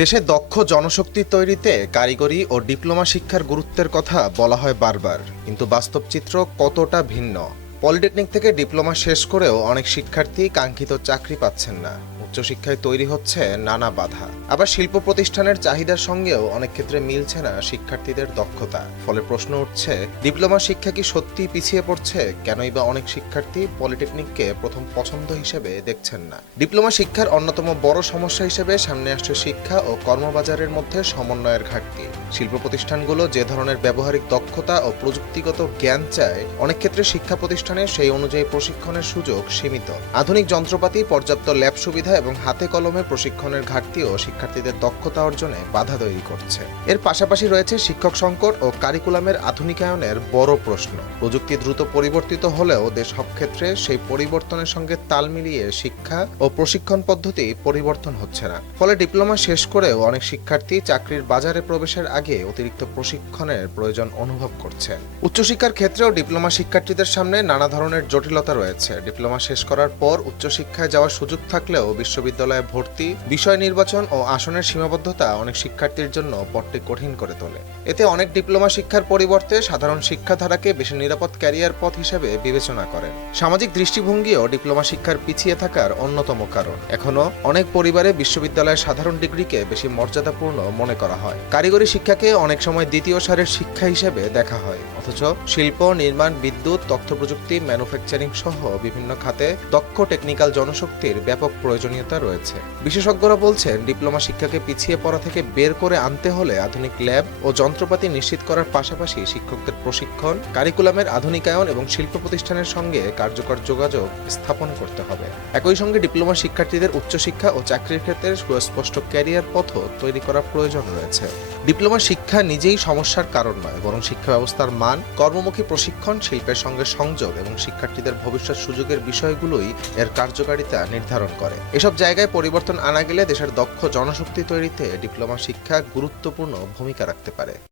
দেশে দক্ষ জনশক্তি তৈরিতে কারিগরি ও ডিপ্লোমা শিক্ষার গুরুত্বের কথা বলা হয় বারবার, কিন্তু বাস্তব চিত্র কতটা ভিন্ন। পলিটেকনিক থেকে ডিপ্লোমা শেষ করেও অনেক শিক্ষার্থী কাঙ্ক্ষিত চাকরি পাচ্ছেন না। উচ্চশিক্ষায় তৈরি হচ্ছে নানা বাধা। আবার শিল্প প্রতিষ্ঠানের চাহিদার সঙ্গেও অনেক ক্ষেত্রে মিলছে না শিক্ষার্থীদের দক্ষতা। ফলে প্রশ্ন উঠছে, ডিপ্লোমা শিক্ষা কি সত্যিই পিছিয়ে পড়ছে? কেনই বা অনেক শিক্ষার্থী পলিটেকনিককে প্রথম পছন্দ হিসেবে দেখছেন না? ডিপ্লোমা শিক্ষার অন্যতম বড় সমস্যা হিসেবে সামনে আসছে শিক্ষা ও কর্মবাজারের মধ্যে সমন্বয়ের ঘাটতি। শিল্প প্রতিষ্ঠানগুলো যে ধরনের ব্যবহারিক দক্ষতা ও প্রযুক্তিগত জ্ঞান চায়, অনেক ক্ষেত্রে শিক্ষা প্রতিষ্ঠানে সেই অনুযায়ী প্রশিক্ষণের সুযোগ সীমিত। আধুনিক যন্ত্রপাতি, পর্যাপ্ত ল্যাব সুবিধা এবং হাতে কলমে প্রশিক্ষণের ঘাটতিও শিক্ষার্থীদের দক্ষতা অর্জনে বাধা তৈরি করছে। এর পাশাপাশি রয়েছে শিক্ষক সংকট ও কারিকুলামের আধুনিকায়নের বড় প্রশ্ন। প্রযুক্তি দ্রুত পরিবর্তিত হলেও সব ক্ষেত্রে সেই পরিবর্তনের সঙ্গে তাল মিলিয়ে শিক্ষা ও প্রশিক্ষণ পদ্ধতি পরিবর্তন হচ্ছে না। ফলে ডিপ্লোমা শেষ করেও অনেক শিক্ষার্থী চাকরির বাজারে প্রবেশের আগে অতিরিক্ত প্রশিক্ষণের প্রয়োজন অনুভব করছে। উচ্চশিক্ষার ক্ষেত্রেও ডিপ্লোমা শিক্ষার্থীদের সামনে নানা ধরনের জটিলতা রয়েছে। ডিপ্লোমা শেষ করার পর উচ্চশিক্ষায় যাওয়ার সুযোগ থাকলেও বিশ্ববিদ্যালয়ে ভর্তি, বিষয় নির্বাচন ও আসনের সীমাবদ্ধতা অনেক শিক্ষার্থীর জন্য পথটি কঠিন করে তোলে। এতে অনেক ডিপ্লোমা শিক্ষার পরিবর্তে সাধারণ শিক্ষাধারাকে বেশি নিরাপদ ক্যারিয়ার পথ হিসেবে বিবেচনা করেন। সামাজিক দৃষ্টিভঙ্গিও ডিপ্লোমা শিক্ষার পিছিয়ে থাকার অন্যতম কারণ। এখনো অনেক পরিবারে বিশ্ববিদ্যালয়ের সাধারণ ডিগ্রিকে বেশি মর্যাদাপূর্ণ মনে করা হয়। কারিগরি শিক্ষাকে অনেক সময় দ্বিতীয় সারির শিক্ষা হিসেবে দেখা হয়, অথচ শিল্প, নির্মাণ, বিদ্যুৎ, তথ্য প্রযুক্তি, ম্যানুফ্যাকচারিং সহ বিভিন্ন খাতে দক্ষ টেকনিক্যাল জনশক্তির ব্যাপক প্রয়োজনীয়তা রয়েছে। বিশেষজ্ঞরা বলছেন, ডিপ্লোমা শিক্ষাকে পিছিয়ে পড়া থেকে বের করে আনতে হলে আধুনিক ল্যাব ও যন্ত্রপাতি নিশ্চিত করার পাশাপাশি শিক্ষকদের প্রশিক্ষণ, কারিকুলামের আধুনিকায়ন এবং শিল্প প্রতিষ্ঠানের সঙ্গে কার্যকর যোগাযোগ স্থাপন করতে হবে। একই সঙ্গে ডিপ্লোমা শিক্ষার্থীদের উচ্চশিক্ষা ও চাকরির ক্ষেত্রে সুস্পষ্ট ক্যারিয়ার পথও তৈরি করা প্রয়োজন রয়েছে। ডিপ্লোমা শিক্ষা নিজেই সমস্যার কারণ নয়, বরং শিক্ষা ব্যবস্থার মান, কর্মমুখী প্রশিক্ষণ, শিল্পের সঙ্গে সংযোগ এবং শিক্ষার্থীদের ভবিষ্যৎ সুযোগের বিষয়গুলোই এর কার্যকারিতা নির্ধারণ করে। এসব জায়গায় পরিবর্তন আনা গেলে দেশের দক্ষ জনশক্তি তৈরিতে ডিপ্লোমা শিক্ষা গুরুত্বপূর্ণ ভূমিকা রাখতে পারে।